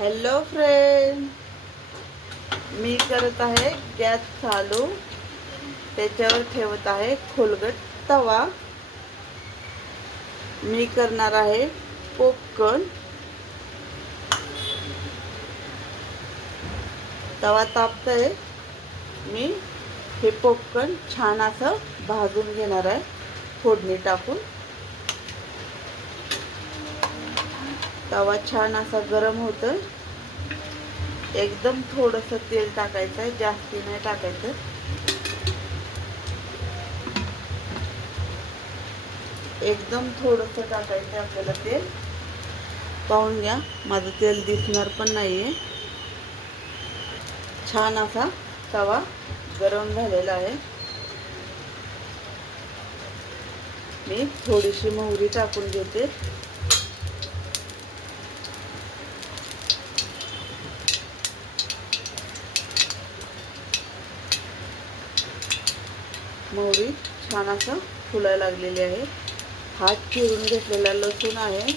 Hello friend मी करत आहे gas चालू. त्याच्यावर ठेवत आहे खोलगट तवा. मी करणार आहे पोपकॉर्न. तवा तापतोय. मी हे पोपकॉर्न छान असं भाजून घेणार आहे. फोडणी टाकून. तवा छान असा गरम होतं एकदम थोडंसं तेल टाकायचं आहे जास्ती नाही टाकायचं. एकदम थोडंसं टाकायचं आहे आपल्याला तेल. पाहून घ्या माझं तेल दिसणार पण नाही आहे छान असा तवा गरम झालेला आहे. मी थोडीशी मोहरी टाकून घेते. मोहरी छान असं फुलायला लागलेली आहे. हात चिरून घेतलेला लसूण आहे.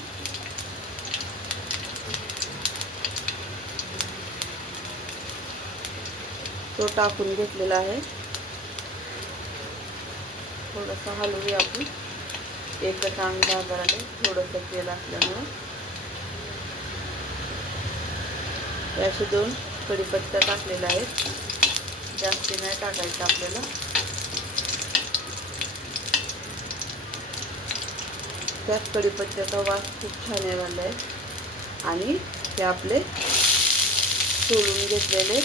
तो टाकून घेतलेला आहे. थोडंसं हलवूया आपण. एकच अंग भाजाराने थोडंसं तेल असल्यामुळं. असे दोन कढीपत्ता टाकलेला आहेत. जास्ती नाही टाकायचं आपल्याला. त्याच कडीपत्त्याचा वास खूप छान येणार आहे आणि ते आपले सोलून घेतलेले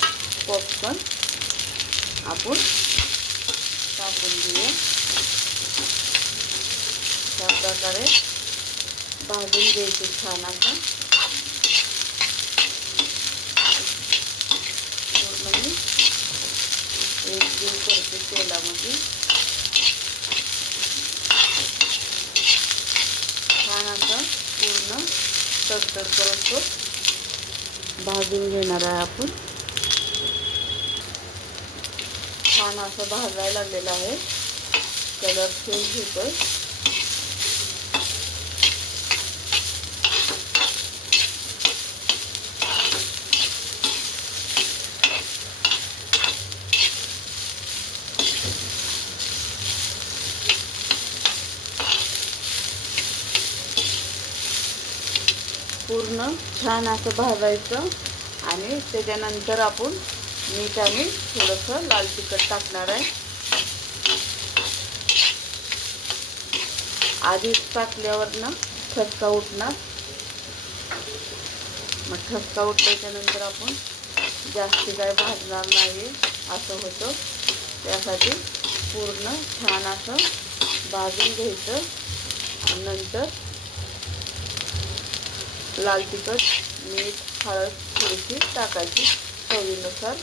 पॉपकॉर्न आपण टाकून घेऊया. त्या प्रकारे भाजून घ्यायचे छान आता. पूर्ण मी एक जीव करते तेलामध्ये छान असं पूर्ण तडतड करत भाजून घेणार आहे आपण. छान असं भाजायला लागलेलं आहे. कलर चेंज होतोय. पूर्ण छान असं भाजायचं. आणि त्याच्यानंतर आपण मीठ आणि थोडंसं लाल तिखट टाकणार आहे. आधीच टाकल्यावर ना ठसका उठणार. मग ठसका उठल्याच्यानंतर आपण जास्ती काय भाजणार नाही असं होतं. त्यासाठी पूर्ण छान असं भाजून घ्यायचं. नंतर लाल तिखट मीठ हळद थोडीशी टाकायची चवीनुसार.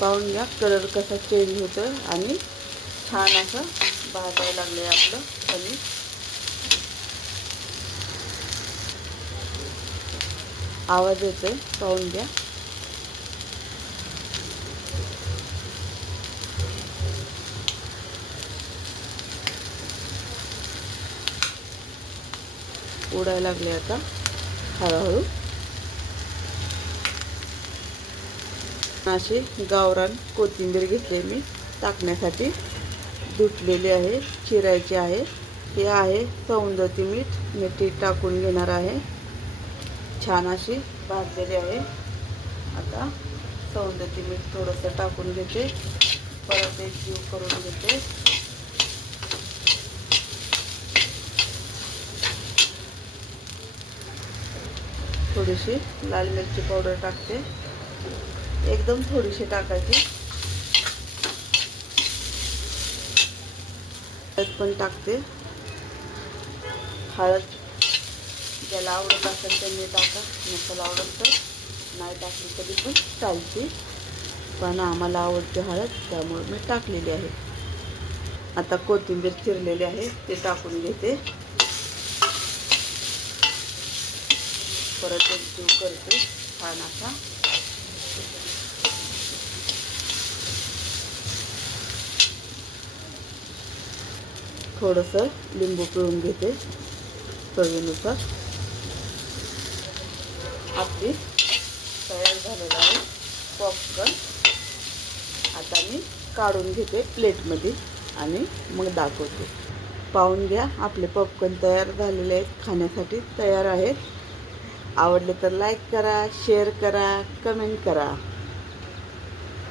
पाहून घ्या कलर कसा चेंज होतो आणि छान असं भाजायला लागलं आहे आपलं पनीर. आवाज येतोय? पाहून घ्या. उडायला लागले आता हळूहळू. अशी गावरान कोथिंबीर घेतली मी टाकण्यासाठी. धुतलेली आहे चिरायची आहे. हे आहे सौंदती मीठ. मीठी टाकून घेणार आहे. छान अशी भाजलेली आहे. आता सौंदती मीठ थोडंसं टाकून घेते. परत एक जीव करून घेते. थोडीशी लाल मिरची पावडर टाकते. एकदम थोडीशी टाकायची. हळद पण टाकते. हळद ज्याला आवडत असेल त्यांनी टाका. नसेल आवडत तर नाही टाकली तरी पण चालते. पण आम्हाला आवडते हळद त्यामुळे मी टाकलेली आहे. आता कोथिंबीर चिरलेली आहे ते टाकून घेते. परत एक जीव करते छान थोडंसं लिंबू पिळून घेते चवीनुसार. आपली तयार झालेला आहे पॉपकॉर्न आता मी काढून घेते प्लेटमध्ये आणि मग दाखवते. पाहून घ्या आपले पॉपकॉर्न तयार झालेले आहेत खाण्यासाठी तयार आहेत. आवडले तर लाईक करा शेअर करा कमेंट करा.